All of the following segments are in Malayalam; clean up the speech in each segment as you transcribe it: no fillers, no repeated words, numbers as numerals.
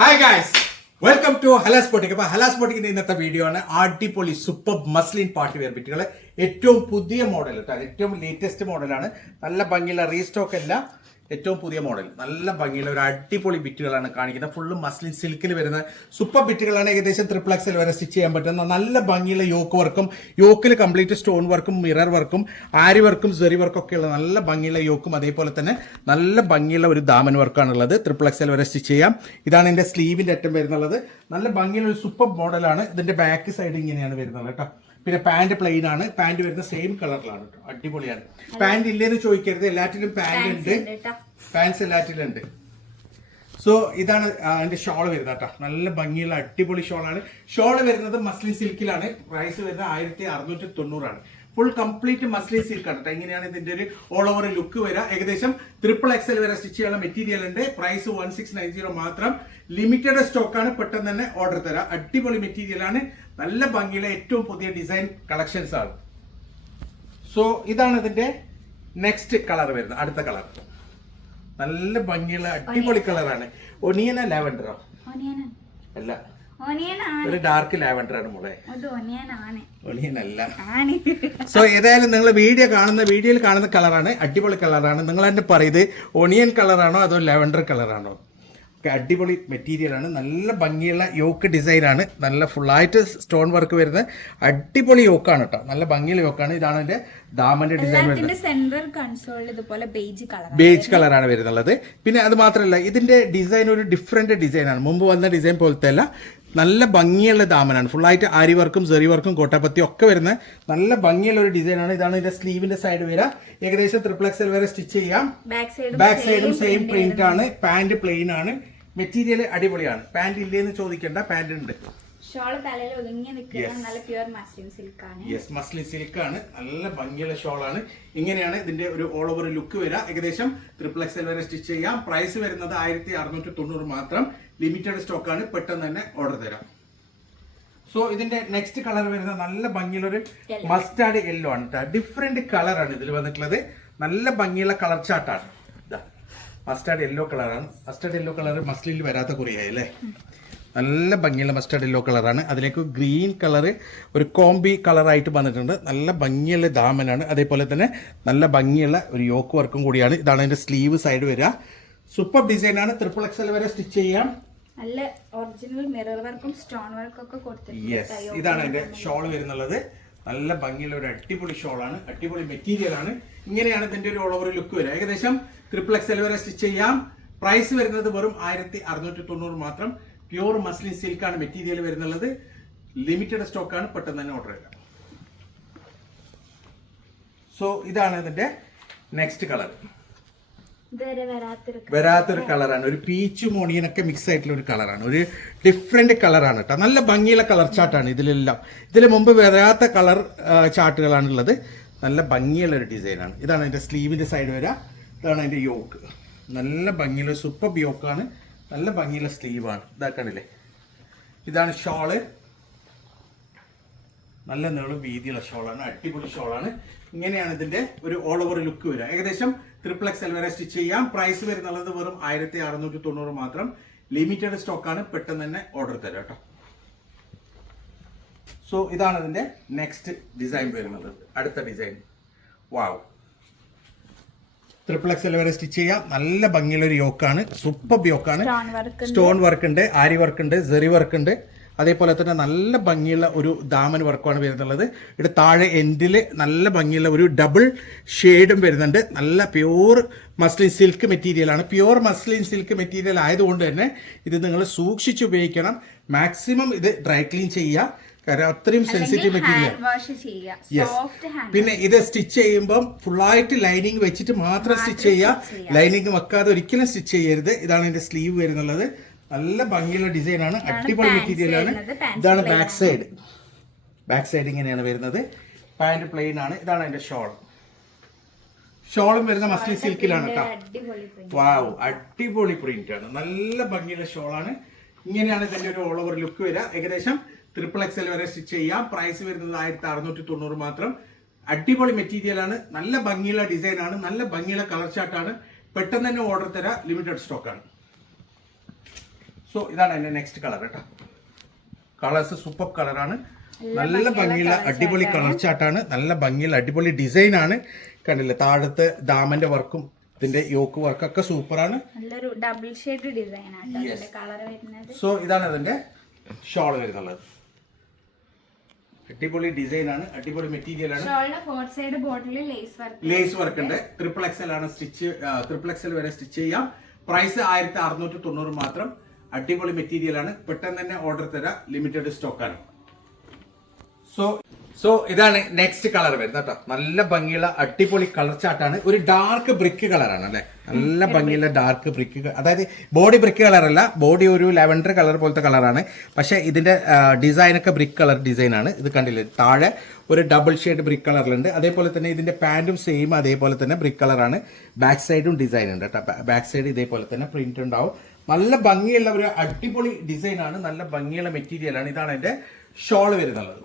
Hi guys, welcome to Halas boutique. അപ്പോൾ ഹലാസ് ബോട്ടിക്കിന്റെ ഇന്നത്തെ വീഡിയോ ആണ് അടിപൊളി സൂപ്പർ മസ്ലിൻ പാർട്ടി വെയർ ബിറ്റുകൾ. ഏറ്റവും പുതിയ മോഡൽ കേട്ടോ, ഏറ്റവും ലേറ്റസ്റ്റ് മോഡലാണ്. നല്ല ഭംഗിയുള്ള റീസ്റ്റോക്ക് അല്ല, ഏറ്റവും പുതിയ മോഡൽ, നല്ല ഭംഗിയുള്ള ഒരു അടിപൊളി ബിറ്റുകളാണ് കാണിക്കുന്നത്. ഫുള്ള് മസ്ലിൻ സിൽക്കിൽ വരുന്ന സൂപ്പർ ബിറ്റുകളാണ്. ഏകദേശം XXL വരെ സ്റ്റിച്ച് ചെയ്യാൻ പറ്റുന്ന നല്ല ഭംഗിയുള്ള യോക്ക് വർക്കും, യോക്കിൽ കംപ്ലീറ്റ് സ്റ്റോൺ വർക്കും, മിറർ വർക്കും, ആരി വർക്കും, സെറി വർക്കും ഒക്കെയുള്ള നല്ല ഭംഗിയുള്ള യോക്കും, അതേപോലെ തന്നെ നല്ല ഭംഗിയുള്ള ഒരു ദാമൻ വർക്കാണുള്ളത്. XXL വരെ സ്റ്റിച്ച് ചെയ്യാം. ഇതാണ് എൻ്റെ സ്ലീവിൻ്റെ അറ്റം വരുന്നുള്ളത്. നല്ല ഭംഗിയുള്ള ഒരു സൂപ്പർ മോഡലാണ്. ഇതിൻ്റെ ബാക്ക് സൈഡ് ഇങ്ങനെയാണ് വരുന്നത് കേട്ടോ. പിന്നെ പാന്റ് പ്ലെയിൻ ആണ്. പാന്റ് വരുന്ന സെയിം കളറിലാണ് കേട്ടോ, അടിപൊളിയാണ്. പാന്റ് ഇല്ലേന്ന് ചോദിക്കരുത്, എല്ലാറ്റിലും പാന്റ് ഉണ്ട്, പാൻസ് എല്ലാറ്റിലും ഉണ്ട്. സോ ഇതാണ് അതിന്റെ ഷോൾ വരുന്നത് കേട്ടോ. നല്ല ഭംഗിയുള്ള അടിപൊളി ഷോളാണ്. ഷോൾ വരുന്നത് മസ്ലിൻ സിൽക്കിലാണ്. പ്രൈസ് വരുന്നത് 1690 ഫുൾ കംപ്ലീറ്റ് മസ്ലിൻ സിൽക്കാണ് കേട്ടോ. ഇങ്ങനെയാണ് ഇതിന്റെ ഒരു ഓൾ ഓവർ ലുക്ക് വരിക. ഏകദേശം XXL വരെ സ്റ്റിച്ച് ചെയ്യാനുള്ള മെറ്റീരിയൽ ഉണ്ട്. പ്രൈസ് 1690 മാത്രം. ലിമിറ്റഡ് സ്റ്റോക്കാണ്, പെട്ടെന്ന് തന്നെ ഓർഡർ തരാം. അടിപൊളി മെറ്റീരിയൽ ആണ്. നല്ല ഭംഗിയുള്ള ഏറ്റവും പുതിയ ഡിസൈൻ കളക്ഷൻസ് ആണ്. സോ ഇതാണ് ഇതിന്റെ നെക്സ്റ്റ് കളർ വരുന്നത്. അടുത്ത കളർ നല്ല ഭംഗിയുള്ള അടിപൊളി കളറാണ്. ഒനിയന ലാവൻഡറോ? അല്ല, ഒരു ഡാർക്ക് ലാവൻഡർ ആണ് മോളെ, ഒനിയൻ അല്ല. സോ ഏതായാലും നിങ്ങൾ വീഡിയോയിൽ കാണുന്ന കളറാണ്, അടിപൊളി കളറാണ്. നിങ്ങൾ തന്നെ പറയുന്നത് ഒനിയൻ കളറാണോ അതോ ലാവൻഡർ കളറാണോ? അടിപൊളി മെറ്റീരിയൽ ആണ്. നല്ല ഭംഗിയുള്ള യോക്ക് ഡിസൈൻ ആണ്. നല്ല ഫുള്ളായിട്ട് സ്റ്റോൺ വർക്ക് വരുന്ന അടിപൊളി യോക്കാണ് കേട്ടോ. നല്ല ഭംഗിയുള്ള യോക്കാണ്. ഇതാണ് ഇതിന്റെ ദാമന്റെ ഡിസൈൻ വരുന്നത്. ബേജ് കളറാണ് വരുന്നുള്ളത്. പിന്നെ അത് മാത്രമല്ല, ഇതിന്റെ ഡിസൈൻ ഒരു ഡിഫറെന്റ് ഡിസൈൻ ആണ്. മുമ്പ് വന്ന ഡിസൈൻ പോലത്തെ അല്ല, നല്ല ഭംഗിയുള്ള ദാമനാണ്. ഫുള്ളായിട്ട് ആരി വർക്കും, സെറി വർക്കും, കോട്ടപ്പത്തി ഒക്കെ വരുന്ന നല്ല ഭംഗിയുള്ള ഒരു ഡിസൈനാണ്. ഇതാണ് ഇതിന്റെ സ്ലീവിന്റെ സൈഡ് വരിക. ഏകദേശം XXL വരെ സ്റ്റിച്ച് ചെയ്യാം. ബാക്ക് സൈഡും സെയിം പ്രിന്റ് ആണ്. പാന്റ് പ്ലെയിൻ ആണ്. മെറ്റീരിയൽ അടിപൊളിയാണ്. പാന്റ് ഇല്ലേന്ന് ചോദിക്കേണ്ട, പാന്റ് ഉണ്ട്. യെസ്, മസ്ലിൻ സിൽക്ക് ആണ്. നല്ല ഭംഗിയുള്ള ഷോളാണ്. ഇങ്ങനെയാണ് ഇതിന്റെ ഒരു ഓൾ ഓവർ ലുക്ക് വരിക. ഏകദേശം XXL വരെ സ്റ്റിച്ച് ചെയ്യാം. പ്രൈസ് വരുന്നത് 1690 മാത്രം. ലിമിറ്റഡ് സ്റ്റോക്ക് ആണ്, പെട്ടെന്ന് തന്നെ ഓർഡർ തരാം. സോ ഇതിന്റെ നെക്സ്റ്റ് കളർ വരുന്നത് നല്ല ഭംഗിയുള്ള ഒരു മസ്റ്റാർഡ് യെല്ലോ ആണ് കേട്ടോ. ഡിഫറെന്റ് കളറാണ് ഇതിൽ വന്നിട്ടുള്ളത്. നല്ല ഭംഗിയുള്ള കളർ ചാർട്ടാണ്. മസ്റ്റാർഡ് യെല്ലോ കളറാണ്. മസ്റ്റാർഡ് യെല്ലോ കളർ മസ്ലിനിൽ വരാത്ത കുറിയായി അല്ലേ. നല്ല ഭംഗിയുള്ള മസ്റ്റാർഡ് യെല്ലോ കളറാണ്. അതിലേക്ക് ഗ്രീൻ കളർ ഒരു കോംബി കളറായിട്ട് വന്നിട്ടുണ്ട്. നല്ല ഭംഗിയുള്ള ദാമനാണ്. അതേപോലെ തന്നെ നല്ല ഭംഗിയുള്ള ഒരു യോക്ക് വർക്കും കൂടിയാണ്. ഇതാണ് അതിന്റെ സ്ലീവ് സൈഡ് വരിക. സൂപ്പർ ഡിസൈൻ ആണ്. XXL വരെ സ്റ്റിച്ച് ചെയ്യാം. നല്ല ഒറിജിനൽ മിറർ വർക്കും സ്റ്റോൺ വർക്കും ഒക്കെ കൊടുത്തിട്ടുണ്ട്. യെസ്, ഇതാണ് അതിന്റെ ഷോൾ വരുന്നുള്ളത്. നല്ല ഭംഗിയുള്ള ഒരു അടിപൊളി ഷോളാണ്. അടിപൊളി മെറ്റീരിയൽ ആണ്. ഇങ്ങനെയാണ് ഇതിന്റെ ഒരു ഓൾ ഓവർ ലുക്ക് വരിക. ഏകദേശം XXL വരെ സ്റ്റിച്ച് ചെയ്യാം. പ്രൈസ് വരുന്നത് വെറും 1690 മാത്രം. പ്യൂർ മസ്ലിൻ സിൽക്കാണ് മെറ്റീരിയൽ വരുന്നുള്ളത്. ലിമിറ്റഡ് സ്റ്റോക്കാണ്, പെട്ടെന്ന് തന്നെ ഓർഡർ ചെയ്യാം. സോ ഇതാണ് ഇതിന്റെ നെക്സ്റ്റ് കളർ. വരാത്തൊരു കളറാണ്. ഒരു പീച്ചും ഓണിയനൊക്കെ മിക്സ് ആയിട്ടുള്ള ഒരു കളറാണ്. ഒരു ഡിഫറെന്റ് കളറാണ് കേട്ടോ. നല്ല ഭംഗിയുള്ള കളർ ചാർട്ടാണ് ഇതിലെല്ലാം. ഇതിന് മുമ്പ് വരാത്ത കളർ ചാർട്ടുകളാണ് ഉള്ളത്. നല്ല ഭംഗിയുള്ള ഒരു ഡിസൈനാണ്. ഇതാണ് അതിന്റെ സ്ലീവിന്റെ സൈഡ് വരിക. ഇതാണ് അതിന്റെ യോക്ക്. നല്ല ഭംഗിയുള്ള സൂപ്പർ യോക്കാണ്. നല്ല ഭംഗിയുള്ള സ്ലീവാണ്. ഇതാക്കണില്ലേ. ഇതാണ് ഷോള്. നല്ല നീളം വീതിയുള്ള ഷോളാണ്. അടിപൊളി ഷോളാണ്. ഇങ്ങനെയാണ് ഇതിന്റെ ഒരു ഓൾ ഓവർ ലുക്ക് വരിക. ഏകദേശം XXL വരെ സ്റ്റിച്ച് ചെയ്യാം. പ്രൈസ് വരുന്നുള്ളത് വെറും 1690 മാത്രം. ലിമിറ്റഡ് സ്റ്റോക്കാണ്, പെട്ടെന്ന് തന്നെ ഓർഡർ തരാം കേട്ടോ. സോ ഇതാണ് ഇതിന്റെ നെക്സ്റ്റ് ഡിസൈൻ വരുന്നത്. അടുത്ത ഡിസൈൻ. വാവ്, XXL വരെ സ്റ്റിച്ച് ചെയ്യാം. നല്ല ഭംഗിയുള്ള ഒരു യോക്കാണ്. സൂപ്പർ യോക്കാണ്. സ്റ്റോൺ വർക്ക് ഉണ്ട്, ആരി വർക്ക് ഉണ്ട്, സെറി വർക്ക് ഉണ്ട്. അതേപോലെ തന്നെ നല്ല ഭംഗിയുള്ള ഒരു ദാമൻ വർക്കാണ് വരുന്നുള്ളത്. ഇവിടെ താഴെ എൻഡിൽ നല്ല ഭംഗിയുള്ള ഒരു ഡബിൾ ഷെയ്ഡും വരുന്നുണ്ട്. നല്ല പ്യൂർ മസ്ലിൻ സിൽക്ക് മെറ്റീരിയലാണ്. പ്യൂർ മസ്ലിൻ സിൽക്ക് മെറ്റീരിയൽ ആയതുകൊണ്ട് തന്നെ ഇത് നിങ്ങൾ സൂക്ഷിച്ച് ഉപയോഗിക്കണം. മാക്സിമം ഇത് ഡ്രൈ ക്ലീൻ ചെയ്യുക, കാരണം അത്രയും സെൻസിറ്റീവ് മെറ്റീരിയൽ. യെസ്. പിന്നെ ഇത് സ്റ്റിച്ച് ചെയ്യുമ്പം ഫുള്ളായിട്ട് ലൈനിങ് വെച്ചിട്ട് മാത്രം സ്റ്റിച്ച് ചെയ്യുക. ലൈനിങ് വെക്കാതെ ഒരിക്കലും സ്റ്റിച്ച് ചെയ്യരുത്. ഇതാണ് ഇതിന്റെ സ്ലീവ് വരുന്നുള്ളത്. നല്ല ഭംഗിയുള്ള ഡിസൈനാണ്. അടിപൊളി മെറ്റീരിയലാണ്. ഇതാണ് ബാക്ക് സൈഡ്. ബാക്ക് സൈഡ് ഇങ്ങനെയാണ് വരുന്നത്. പാന്റ് പ്ലെയിൻ ആണ്. ഇതാണ് അതിന്റെ ഷോൾ. ഷോളും വരുന്ന മസ്ലിൻ സിൽക്കിലാണ് കേട്ടോ. വാവ്, അടിപൊളി പ്രിന്റ് ആണ്. നല്ല ഭംഗിയുള്ള ഷോളാണ്. ഇങ്ങനെയാണ് ഇതിന്റെ ഒരു ഓൾ ഓവർ ലുക്ക് വരിക. ഏകദേശം XXL വരെ സ്റ്റിച്ച് ചെയ്യാം. പ്രൈസ് വരുന്നത് 1690 മാത്രം. അടിപൊളി മെറ്റീരിയൽ ആണ്. നല്ല ഭംഗിയുള്ള ഡിസൈൻ ആണ്. നല്ല ഭംഗിയുള്ള കളർ ചാർട്ടാണ്. പെട്ടെന്ന് തന്നെ ഓർഡർ തരാം. ലിമിറ്റഡ് സ്റ്റോക്കാണ്. സോ ഇതാണ് അതിന്റെ നെക്സ്റ്റ് കളർ കേട്ടോ. കളേഴ്സ് സൂപ്പർ കളറാണ്, നല്ല ഭംഗിയുള്ള അടിപൊളി കളർ ചാർട്ടാണ്, നല്ല ഭംഗിയുള്ള അടിപൊളി ഡിസൈൻ ആണ്. കണ്ടില്ലേ, താഴത്ത് ദാമന്റെ വർക്കും ഇതിന്റെ യോക്ക് വർക്കൊക്കെ സൂപ്പറാണ്. നല്ലൊരു ഡബിൾ ഷെയ്ഡ് ഡിസൈൻ ആണ് കളർ വരുന്നത്. സോ ഇതാണ് അതിന്റെ ഷോൾ വരുന്നുള്ളത്. അടിപൊളി ഡിസൈൻ ആണ്, അടിപൊളി മെറ്റീരിയൽ ആണ്. ഷോളിന്റെ ഫോർ സൈഡ് ബോർഡിൽ ലേസ് വർക്ക് ഉണ്ട്. XXL ആണ് സ്റ്റിച്ച്, XXL വരെ സ്റ്റിച്ച് ചെയ്യാം. പ്രൈസ് 1690 മാത്രം. അടിപൊളി മെറ്റീരിയൽ ആണ്, പെട്ടെന്ന് തന്നെ ഓർഡർ തരാം, ലിമിറ്റഡ് സ്റ്റോക്ക് ആണ്. സോ ഇതാണ് നെക്സ്റ്റ് കളർ വരുന്നത് കേട്ടോ. നല്ല ഭംഗിയുള്ള അടിപൊളി കളർ ചാർട്ടാണ്. ഒരു ഡാർക്ക് ബ്രിക്ക് കളറാണ് അല്ലെ, നല്ല ഭംഗിയുള്ള ഡാർക്ക് ബ്രിക്ക്, അതായത് ബോഡി ബ്രിക്ക് കളറല്ല, ബോഡി ഒരു ലാവൻഡർ കളർ പോലത്തെ കളറാണ്. പക്ഷെ ഇതിന്റെ ഡിസൈനൊക്കെ ബ്രിക്ക് കളർ ഡിസൈൻ ആണ്. ഇത് കണ്ടില്ലേ, താഴെ ഒരു ഡബിൾ ഷെയ്ഡ് ബ്രിക്ക് കളറിലുണ്ട്. അതേപോലെ തന്നെ ഇതിന്റെ പാന്റും സെയിം അതേപോലെ തന്നെ ബ്രിക്ക് കളറാണ്. ബാക്ക് സൈഡും ഡിസൈൻ ഉണ്ട് കേട്ടോ. ബാക്ക് സൈഡ് ഇതേപോലെ തന്നെ പ്രിന്റ് ഉണ്ടാവും. നല്ല ഭംഗിയുള്ള ഒരു അടിപൊളി ഡിസൈൻ ആണ്, നല്ല ഭംഗിയുള്ള മെറ്റീരിയൽ ആണ്. ഇതാണ് അതിന്റെ ഷോൾ വരുന്നുള്ളത്.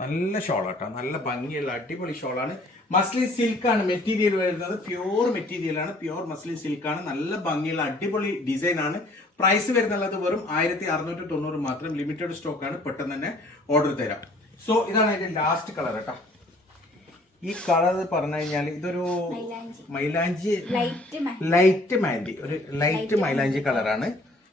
നല്ല ഷോൾ കേട്ടോ, നല്ല ഭംഗിയുള്ള അടിപൊളി ഷോളാണ്. മസ്ലിൻ സിൽക്കാണ് മെറ്റീരിയൽ വരുന്നത്, പ്യൂർ മെറ്റീരിയൽ ആണ്, പ്യൂർ മസ്ലിൻ സിൽക്കാണ്. നല്ല ഭംഗിയുള്ള അടിപൊളി ഡിസൈൻ ആണ്. പ്രൈസ് വരുന്നുള്ളത് വെറും 1690 മാത്രം. ലിമിറ്റഡ് സ്റ്റോക്ക് ആണ്, പെട്ടെന്ന് തന്നെ ഓർഡർ തരാം. സോ ഇതാണ് അതിന്റെ ലാസ്റ്റ് കളർ കേട്ടോ. ഈ കളർ പറഞ്ഞു കഴിഞ്ഞാൽ ഇതൊരു മൈലാഞ്ചി ലൈറ്റ് മാൻഡി, ഒരു ലൈറ്റ് മൈലാഞ്ചി കളറാണ്.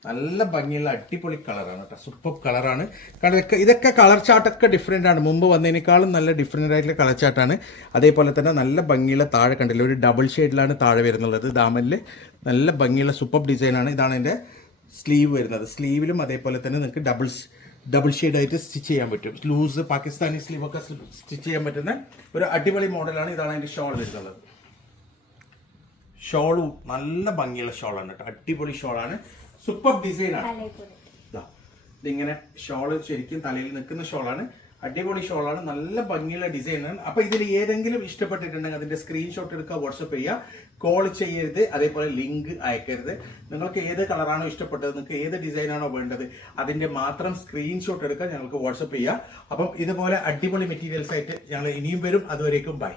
നല്ല ഭംഗിയുള്ള അടിപൊളി കളറാണ് കേട്ടോ, സൂപ്പർ കളറാണ്. കാരണം ഇതൊക്കെ കളർ ചാർട്ടൊക്കെ ഡിഫറെൻ്റ് ആണ്, മുമ്പ് വന്നതിനേക്കാളും നല്ല ഡിഫറെൻ്റ് ആയിട്ടുള്ള കളർ ചാർട്ടാണ്. അതേപോലെ തന്നെ നല്ല ഭംഗിയുള്ള താഴെ കണ്ടില്ല, ഒരു ഡബിൾ ഷെയ്ഡിലാണ് താഴെ വരുന്നുള്ളത്. ദാമനിൽ നല്ല ഭംഗിയുള്ള സൂപ്പർ ഡിസൈനാണ്. ഇതാണ് എൻ്റെ സ്ലീവ് വരുന്നത്. സ്ലീവിലും അതേപോലെ തന്നെ നിങ്ങൾക്ക് ഡബിൾ ഷെയ്ഡായിട്ട് സ്റ്റിച്ച് ചെയ്യാൻ പറ്റും. ലൂസ് പാകിസ്ഥാനി സ്ലീവൊക്കെ സ്റ്റിച്ച് ചെയ്യാൻ പറ്റുന്ന ഒരു അടിപൊളി മോഡലാണ്. ഇതാണ് അതിൻ്റെ ഷോൾ വരുന്നത്. ഷോളും നല്ല ഭംഗിയുള്ള ഷോളാണ് കേട്ടോ, അടിപൊളി ഷോളാണ്, സൂപ്പർ ഡിസൈൻ ആണ്. ഇതിങ്ങനെ ഷോള് ശരിക്കും തലയിൽ നിൽക്കുന്ന ഷോളാണ്, അടിപൊളി ഷോളാണ്, നല്ല ഭംഗിയുള്ള ഡിസൈനാണ്. അപ്പൊ ഇതിൽ ഏതെങ്കിലും ഇഷ്ടപ്പെട്ടിട്ടുണ്ടെങ്കിൽ അതിന്റെ സ്ക്രീൻഷോട്ട് എടുക്കുക, വാട്സപ്പ് ചെയ്യുക, കോൾ ചെയ്യരുത്, അതേപോലെ ലിങ്ക് അയക്കരുത്. നിങ്ങൾക്ക് ഏത് കളറാണോ ഇഷ്ടപ്പെട്ടത്, നിങ്ങൾക്ക് ഏത് ഡിസൈനാണോ വേണ്ടത്, അതിന്റെ മാത്രം സ്ക്രീൻഷോട്ട് എടുക്കുക, ഞങ്ങൾക്ക് വാട്സപ്പ് ചെയ്യുക. അപ്പം ഇതുപോലെ അടിപൊളി മെറ്റീരിയൽസ് ആയിട്ട് ഞങ്ങൾ ഇനിയും വരും. അതുവരേക്കും ബൈ.